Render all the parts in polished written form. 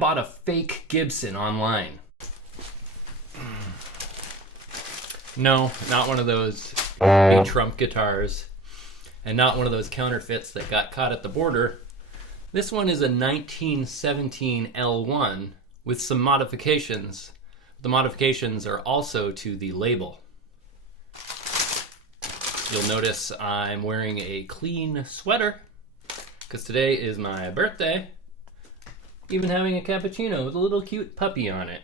bought a fake Gibson online. No, not one of those Trump guitars, and not one of those counterfeits that got caught at the border. This one is a 1917 L-1 with some modifications. The modifications are also to the label. You'll notice I'm wearing a clean sweater because today is my birthday. Even having a cappuccino with a little cute puppy on it.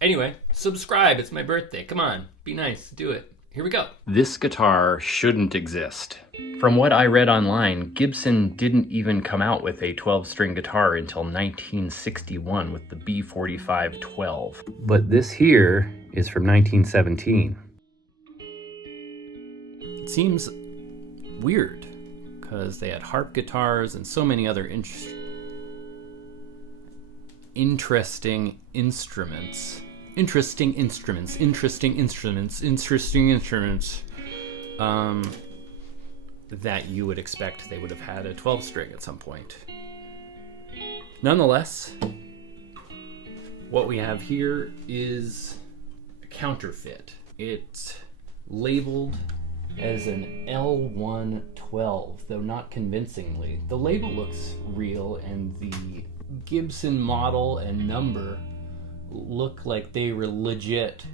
Anyway, subscribe. It's my birthday. Come on, be nice. Do it. Here we go. This guitar shouldn't exist. From what I read online, Gibson didn't even come out with a 12-string guitar until 1961 with the B4512. But this here is from 1917. It seems weird because they had harp guitars and so many other interesting instruments that you would expect they would have had a 12-string at some point. Nonetheless, what we have here is a counterfeit. It's labeled as an L-1 12, though not convincingly. The label looks real, and the Gibson model and number look like they were legit.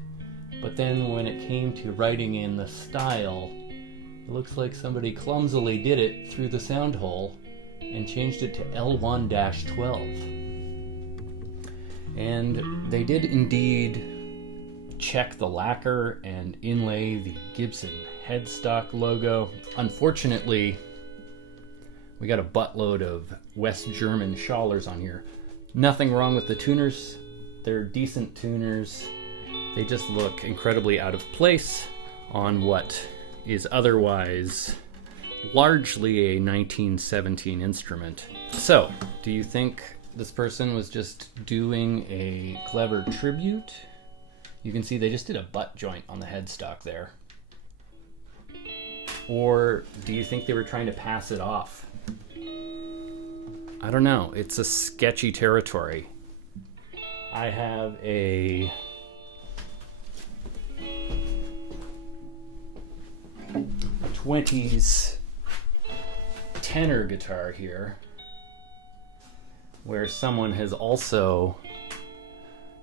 But then when it came to writing in the style, it looks like somebody clumsily did it through the sound hole and changed it to L1-12. And they did indeed check the lacquer and inlay the Gibson headstock logo. Unfortunately, we got a buttload of West German Schallers on here. Nothing wrong with the tuners. They're decent tuners. They just look incredibly out of place on what is otherwise largely a 1917 instrument. So, do you think this person was just doing a clever tribute? You can see they just did a butt joint on the headstock there. Or do you think they were trying to pass it off? I don't know. It's a sketchy territory. I have a '20s tenor guitar here where someone has also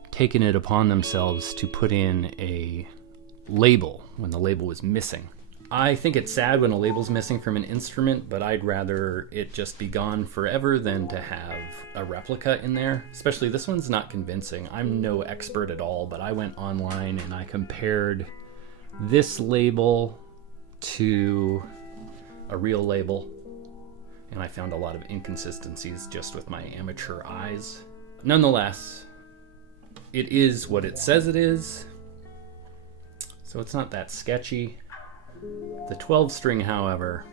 taken it upon themselves to put in a label when the label was missing. I think it's sad when a label's missing from an instrument, but I'd rather it just be gone forever than to have a replica in there. Especially this one's not convincing. I'm no expert at all, but I went online and I compared this label to a real label, and I found a lot of inconsistencies just with my amateur eyes. Nonetheless, it is what it says it is, so it's not that sketchy. The 12-string, however,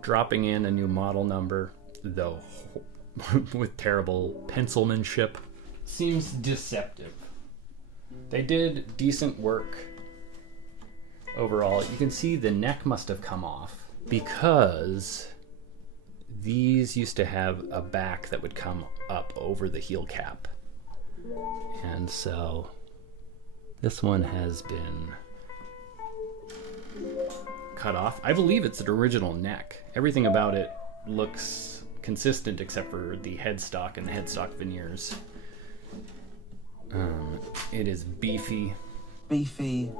dropping in a new model number, though with terrible pencilmanship, seems deceptive. They did decent work overall. You can see the neck must have come off because these used to have a back that would come up over the heel cap. And so this one has been cut off. I believe it's an original neck. Everything about it looks consistent except for the headstock and the headstock veneers. It is beefy. Beefy.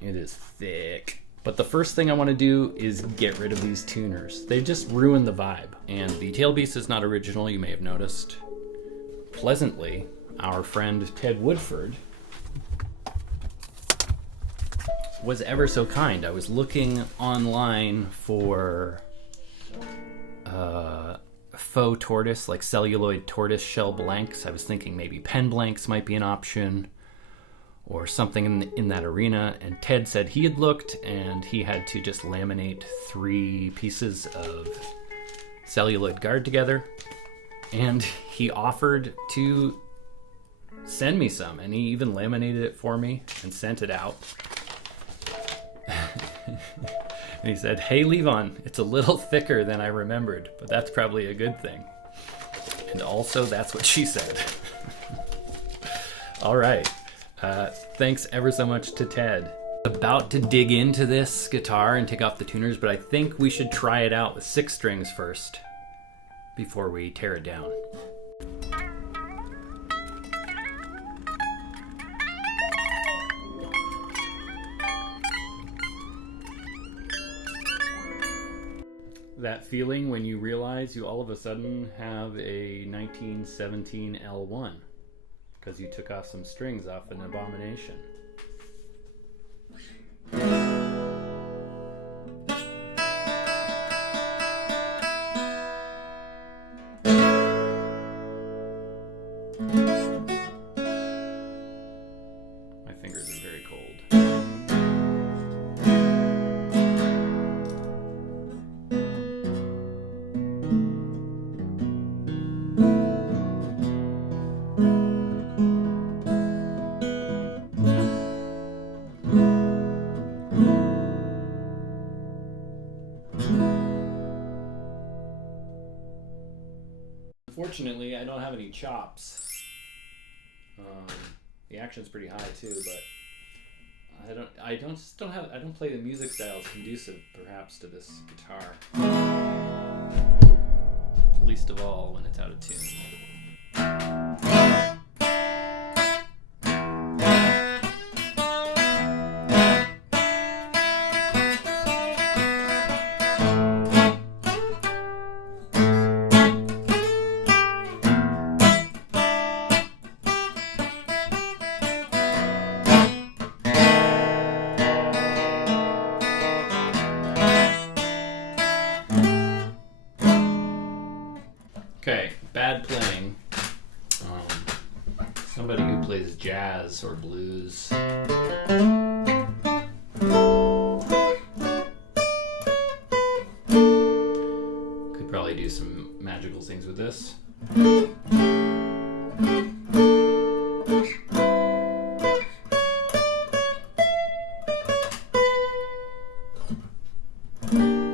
It is thick. But the first thing I want to do is get rid of these tuners. They just ruin the vibe. And the tailpiece is not original, you may have noticed. Pleasantly, our friend Ted Woodford was ever so kind. I was looking online for faux tortoise, like celluloid tortoise shell blanks. I was thinking maybe pen blanks might be an option or something in that arena. And Ted said he had looked and he had to just laminate 3 pieces of celluloid guard together. And he offered to send me some, and he even laminated it for me and sent it out. And he said, "Hey, Levon, it's a little thicker than I remembered, but that's probably a good thing." And also, that's what she said. All right. Thanks ever so much to Ted. About to dig into this guitar and take off the tuners, but I think we should try it out with 6 strings first before we tear it down. That feeling when you realize you all of a sudden have a 1917 L-1 because you took off some strings off an Abomination. My fingers are very cold. Unfortunately, I don't have any chops. The action's pretty high too, but I don't play the music styles conducive perhaps to this guitar. Least of all when it's out of tune. Okay, bad playing. Somebody who plays jazz or blues. Could probably do some magical things with this.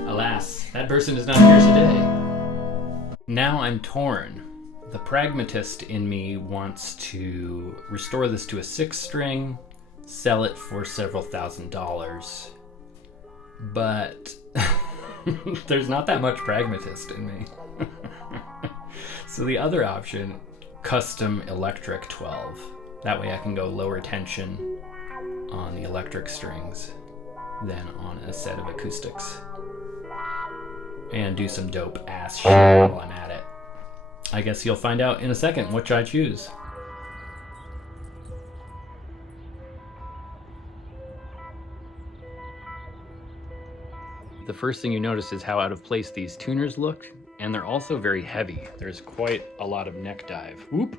Alas, that person is not here today. Now I'm torn. The pragmatist in me wants to restore this to a 6-string, sell it for several $1,000s. But there's not that much pragmatist in me. So the other option, custom electric 12. That way I can go lower tension on the electric strings than on a set of acoustics. And do some dope ass shit while I'm at it. I guess you'll find out in a second which I choose. The first thing you notice is how out of place these tuners look, and they're also very heavy. There's quite a lot of neck dive. Whoop.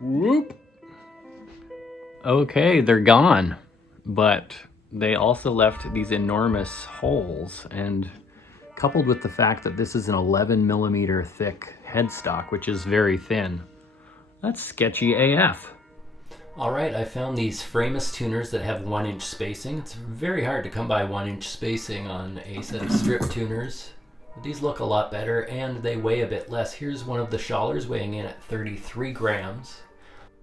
Whoop. Okay, they're gone, but they also left these enormous holes, and coupled with the fact that this is an 11mm thick headstock, which is very thin, that's sketchy AF. Alright, I found these frameless tuners that have 1-inch spacing. It's very hard to come by 1-inch spacing on a set of strip tuners. But these look a lot better and they weigh a bit less. Here's one of the Schallers weighing in at 33 grams.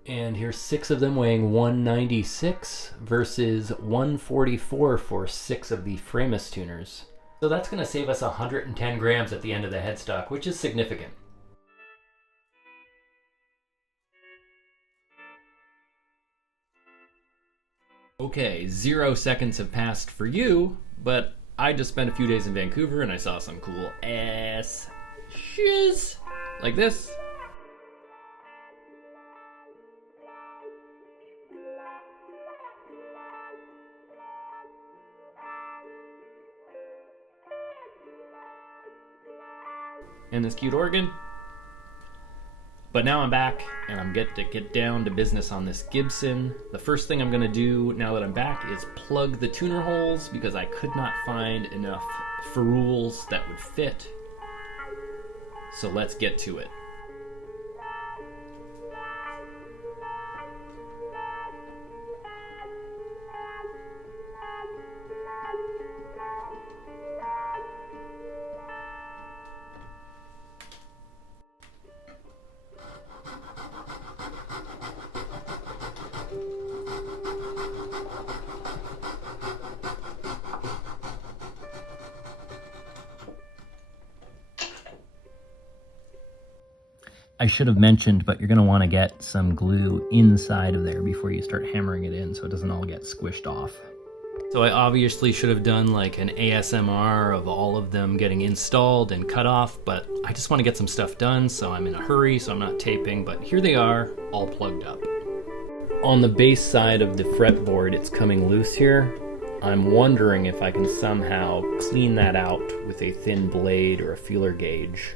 And here's 6 of them weighing 196 versus 144 for 6 of the frameless tuners. So that's going to save us 110 grams at the end of the headstock, which is significant. Okay, 0 seconds have passed for you, but I just spent a few days in Vancouver and I saw some cool ass shiz like this. And this cute organ. But now I'm back and I'm get down to business on this Gibson. The first thing I'm gonna do now that I'm back is plug the tuner holes because I could not find enough ferrules that would fit. So let's get to it. I should have mentioned, but you're going to want to get some glue inside of there before you start hammering it in so it doesn't all get squished off. So I obviously should have done like an ASMR of all of them getting installed and cut off, but I just want to get some stuff done, so I'm in a hurry, so I'm not taping, but here they are, all plugged up. On the base side of the fretboard, it's coming loose here. I'm wondering if I can somehow clean that out with a thin blade or a feeler gauge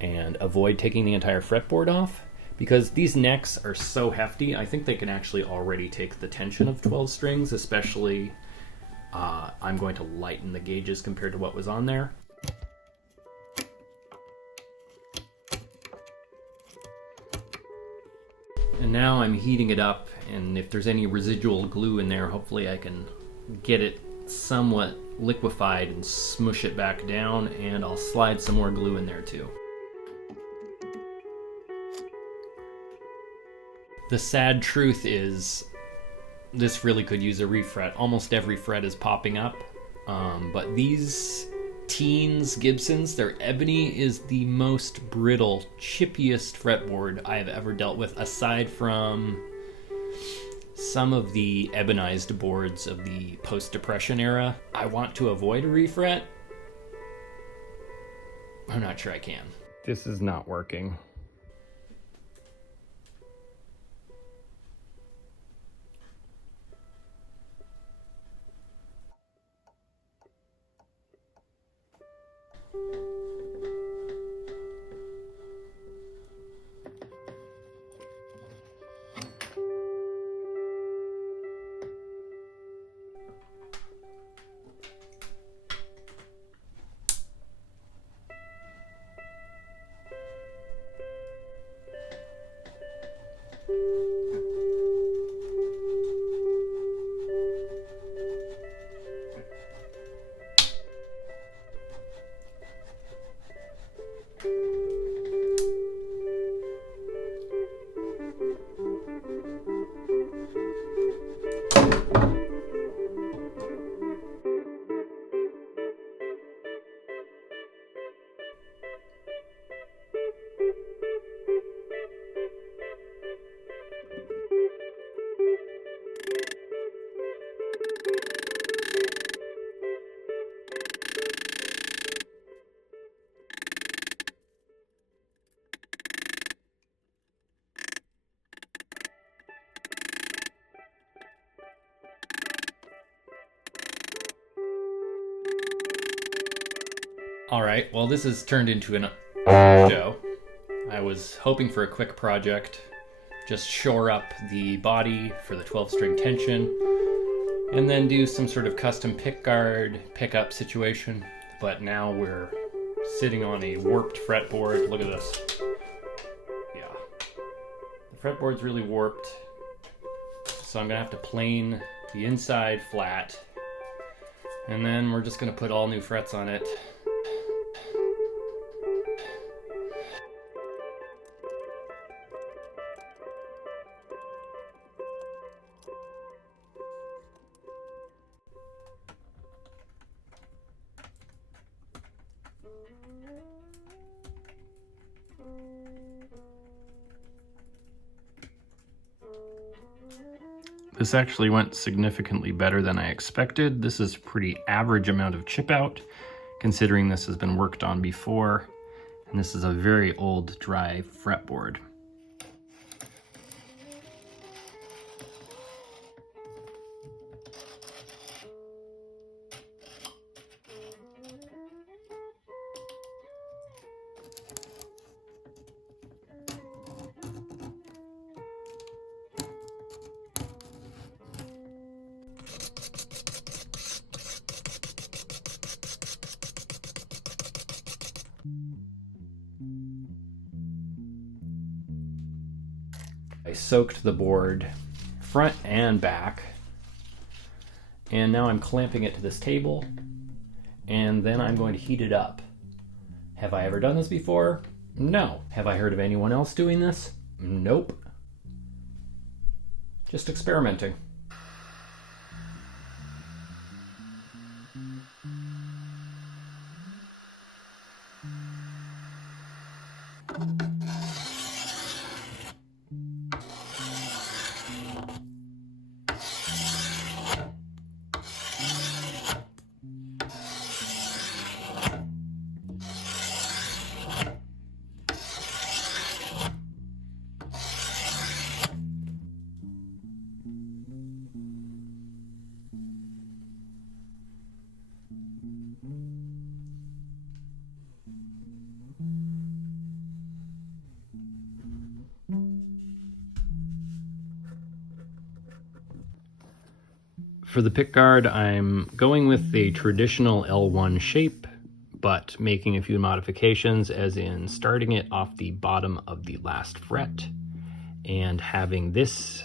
and avoid taking the entire fretboard off, because these necks are so hefty. I think they can actually already take the tension of 12 strings, especially I'm going to lighten the gauges compared to what was on there. And now I'm heating it up, and if there's any residual glue in there, hopefully I can get it somewhat liquefied and smush it back down, and I'll slide some more glue in there too. The sad truth is this really could use a refret. Almost every fret is popping up, but these Teens Gibsons, their ebony is the most brittle, chippiest fretboard I have ever dealt with, aside from some of the ebonized boards of the post-depression era. I want to avoid a refret. I'm not sure I can. This is not working. All right, well, this has turned into an show. I was hoping for a quick project, just shore up the body for the 12-string tension, and then do some sort of custom pickguard pickup situation. But now we're sitting on a warped fretboard. Look at this. Yeah. The fretboard's really warped, so I'm gonna have to plane the inside flat, and then we're just gonna put all new frets on it. This actually went significantly better than I expected. This is a pretty average amount of chip out, considering this has been worked on before, and this is a very old dry fretboard. I soaked the board front and back, and now I'm clamping it to this table, and then I'm going to heat it up. Have I ever done this before? No. Have I heard of anyone else doing this? Nope. Just experimenting. For the pickguard, I'm going with a traditional L-1 shape, but making a few modifications, as in starting it off the bottom of the last fret and having this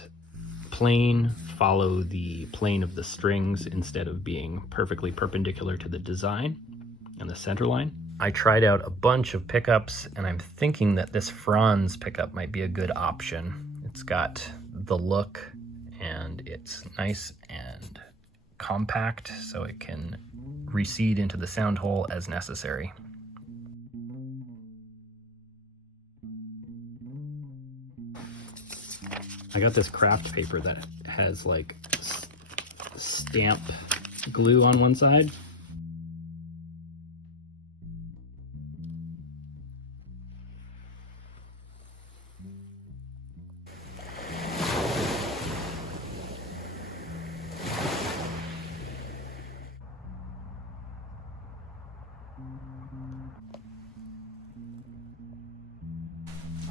plane follow the plane of the strings instead of being perfectly perpendicular to the design and the center line. I tried out a bunch of pickups, and I'm thinking that this Franz pickup might be a good option. It's got the look, and it's nice and compact, so it can recede into the sound hole as necessary. I got this craft paper that has like stamp glue on one side.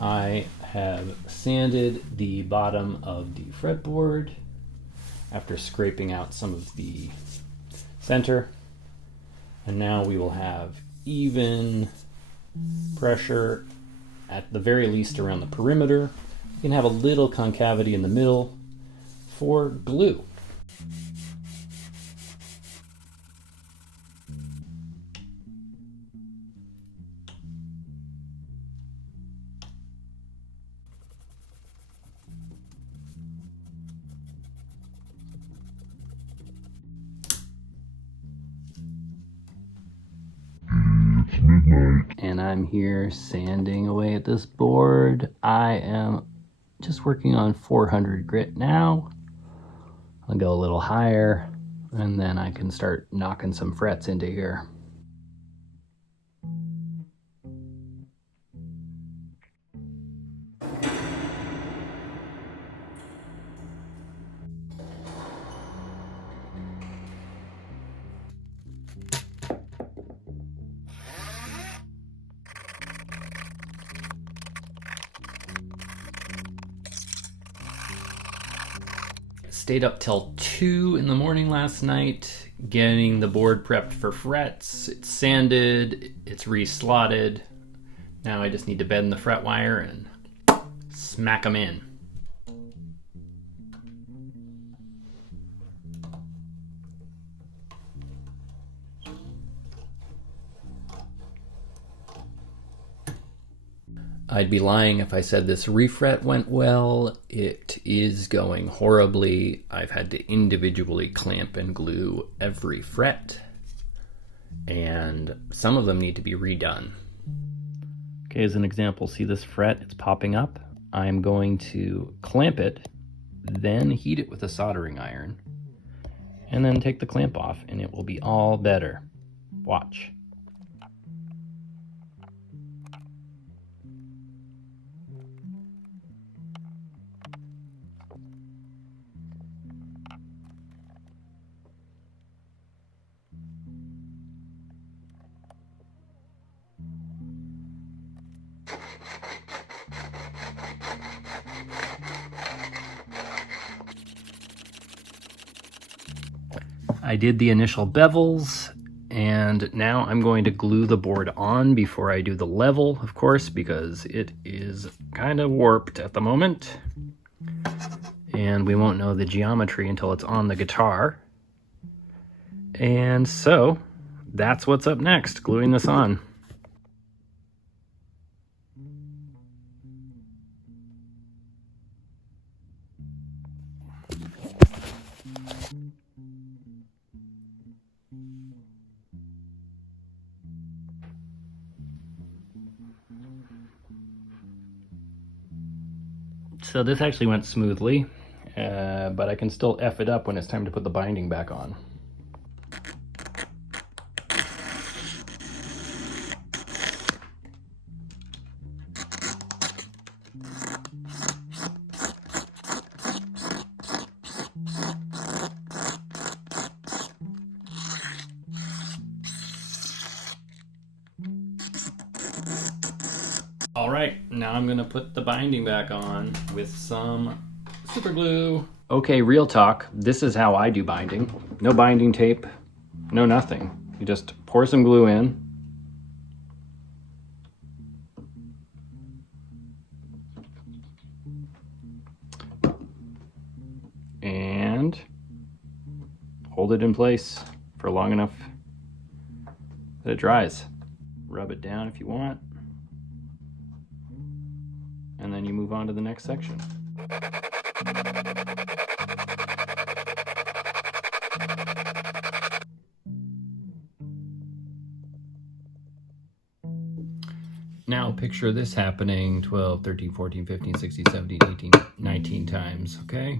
I have sanded the bottom of the fretboard after scraping out some of the center, and now we will have even pressure at the very least around the perimeter. You can have a little concavity in the middle for glue. And I'm here sanding away at this board. I am just working on 400 grit now. I'll go a little higher, and then I can start knocking some frets into here. Stayed up till 2 in the morning last night, getting the board prepped for frets. It's sanded, it's re-slotted. Now I just need to bend the fret wire and smack them in. I'd be lying if I said this refret went well. It is going horribly. I've had to individually clamp and glue every fret, and some of them need to be redone. Okay, as an example, see this fret? It's popping up. I'm going to clamp it, then heat it with a soldering iron, and then take the clamp off, and it will be all better. Watch. I did the initial bevels, and now I'm going to glue the board on before I do the level, of course, because it is kind of warped at the moment, and we won't know the geometry until it's on the guitar. And so that's what's up next, gluing this on. So this actually went smoothly, but I can still F it up when it's time to put the binding back on. All right, now I'm gonna put the binding back on with some super glue. Okay, real talk. This is how I do binding. No binding tape, no nothing. You just pour some glue in. And hold it in place for long enough that it dries. Rub it down if you want. And then you move on to the next section. Now picture this happening 12, 13, 14, 15, 16, 17, 18, 19 times, okay?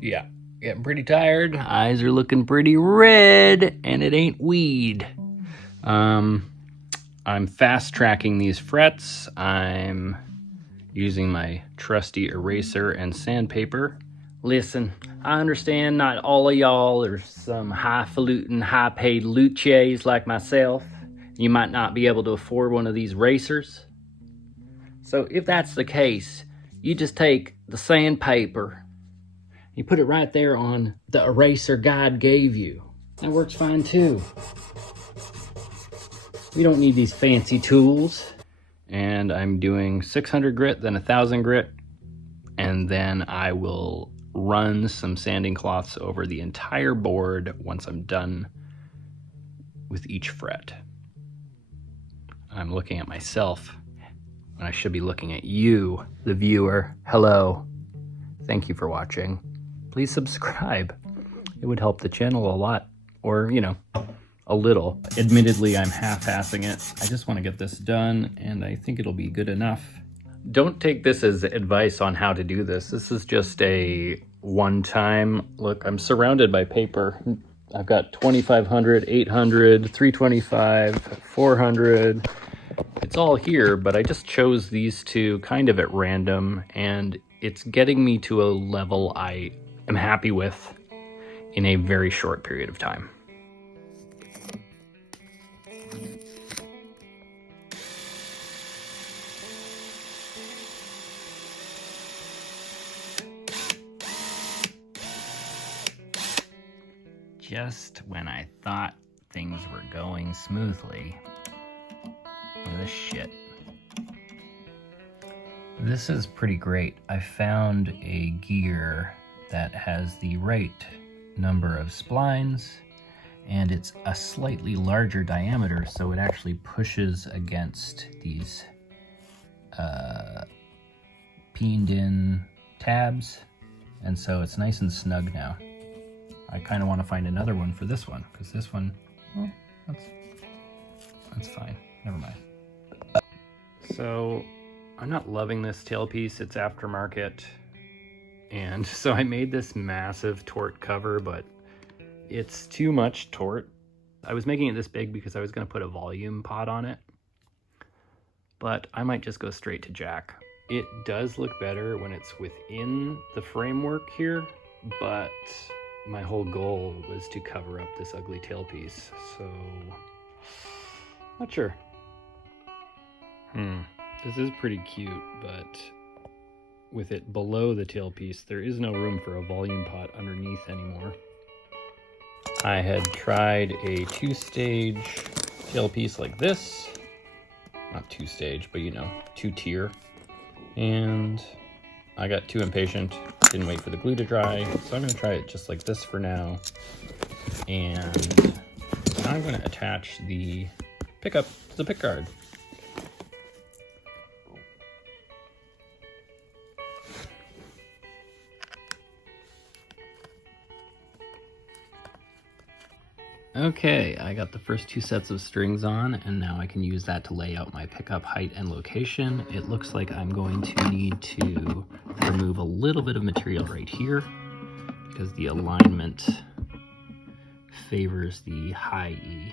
Yeah, getting pretty tired. Eyes are looking pretty red, and it ain't weed. I'm fast tracking these frets. I'm using my trusty eraser and sandpaper. Listen, I understand not all of y'all are some highfalutin, high-paid luthiers like myself. You might not be able to afford one of these racers. So if that's the case, you just take the sandpaper, you put it right there on the eraser God gave you. That works fine too. We don't need these fancy tools. And I'm doing 600 grit, then 1000 grit, and then I will run some sanding cloths over the entire board once I'm done with each fret. I'm looking at myself when I should be looking at you, the viewer. Hello. Thank you for watching. Please subscribe. It would help the channel a lot, or, you know, a little. Admittedly, I'm half-assing it. I just want to get this done, and I think it'll be good enough. Don't take this as advice on how to do this. This is just a one-time look. I'm surrounded by paper. I've got 2500, 800, 325, 400. It's all here, but I just chose these two kind of at random, and it's getting me to a level I am happy with in a very short period of time. Just when I thought things were going smoothly, this shit. This is pretty great. I found a gear that has the right number of splines, and it's a slightly larger diameter, so it actually pushes against these peened in tabs, and so it's nice and snug now. I kind of want to find another one for this one, because this one, well, that's fine. Never mind. So I'm not loving this tailpiece. It's aftermarket, and so I made this massive tort cover, but it's too much tort. I was making it this big because I was going to put a volume pot on it, but I might just go straight to jack. It does look better when it's within the framework here, but my whole goal was to cover up this ugly tailpiece, so not sure. This is pretty cute, but with it below the tailpiece, there is no room for a volume pot underneath anymore. I had tried a 2-stage tailpiece like this. Not 2-stage, but you know, 2-tier. And I got too impatient, didn't wait for the glue to dry, so I'm going to try it just like this for now. And I'm going to attach the pickup to the pickguard. Okay, I got the first 2 sets of strings on, and now I can use that to lay out my pickup height and location. It looks like I'm going to need to remove a little bit of material right here because the alignment favors the high E.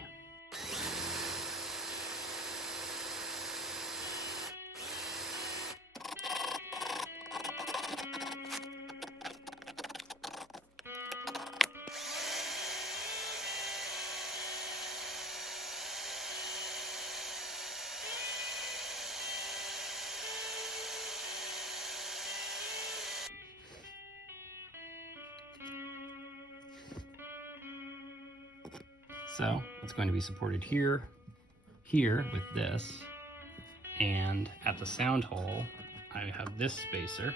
So it's going to be supported here, here with this, and at the sound hole, I have this spacer.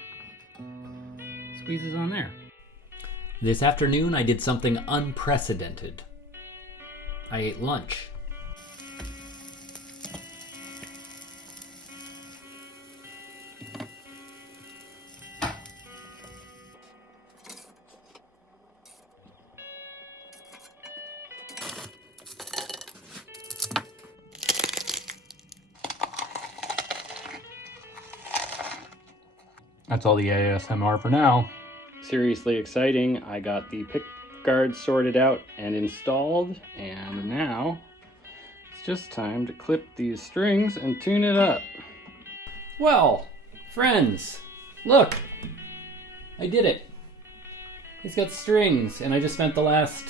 Squeezes on there. This afternoon, I did something unprecedented. I ate lunch. That's all the ASMR for now. Seriously exciting. I got the pickguard sorted out and installed, and now it's just time to clip these strings and tune it up. Well, friends, look, I did it. It's got strings, and I just spent the last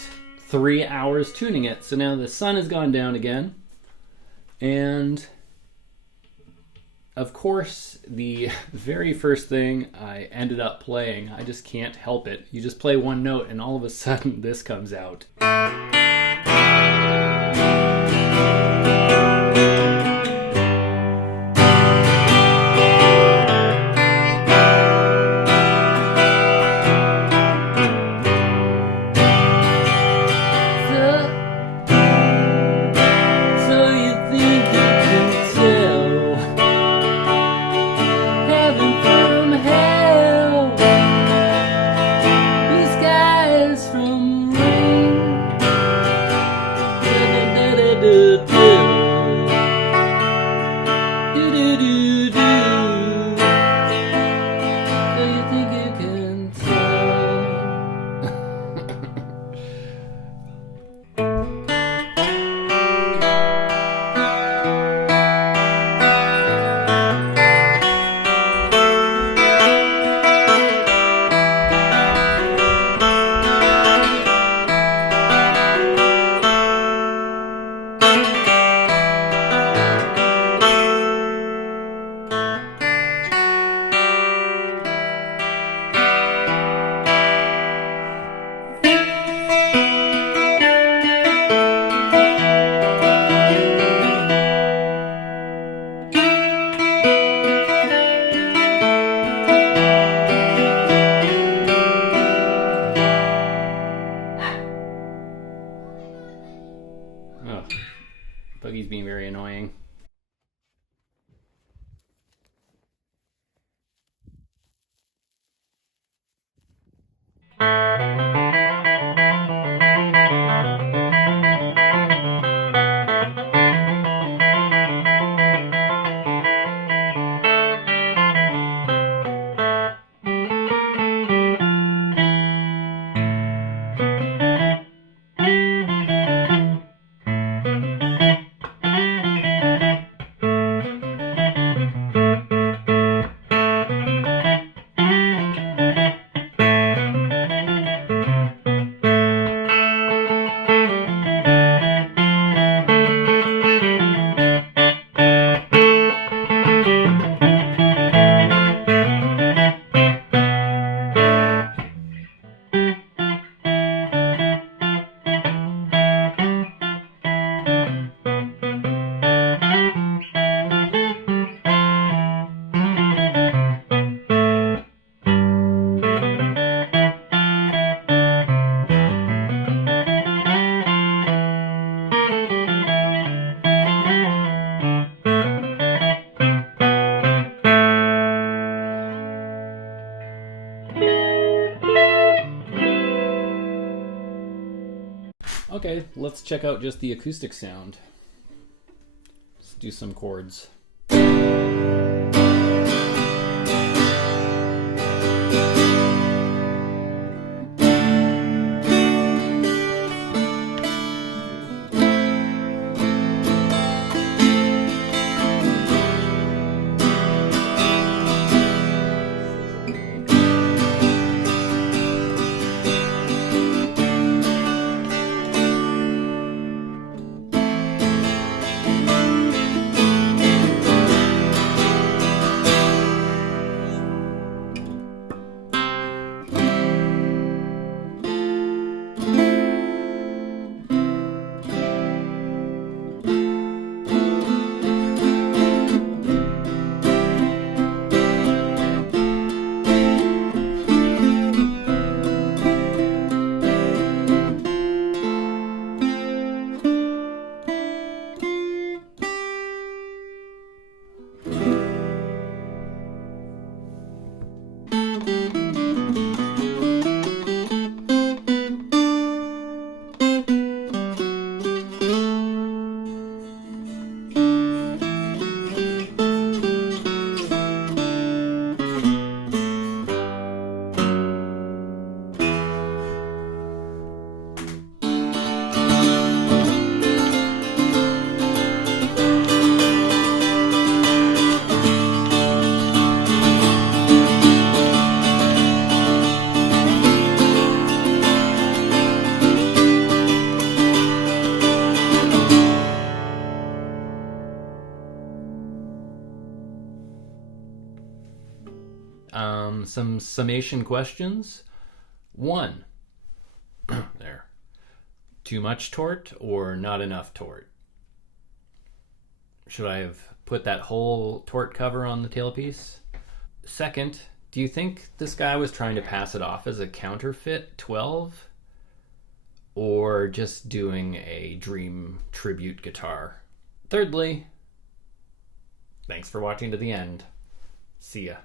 3 hours tuning it. So now the sun has gone down again, and of course, the very first thing I ended up playing, I just can't help it. You just play one note and all of a sudden this comes out. Buggy's being very annoying. Okay, let's check out just the acoustic sound. Let's do some chords. Some summation questions. 1. There. Too much tort or not enough tort? Should I have put that whole tort cover on the tailpiece? 2nd, do you think this guy was trying to pass it off as a counterfeit 12? Or just doing a Dream tribute guitar? Thirdly, thanks for watching to the end. See ya.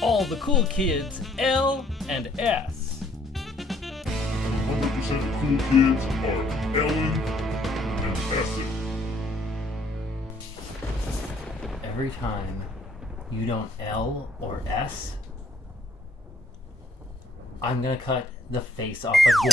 All the cool kids, L and S. 100% cool kids are Ellen and Essen. Every time you don't L or S, I'm gonna cut the face off of your...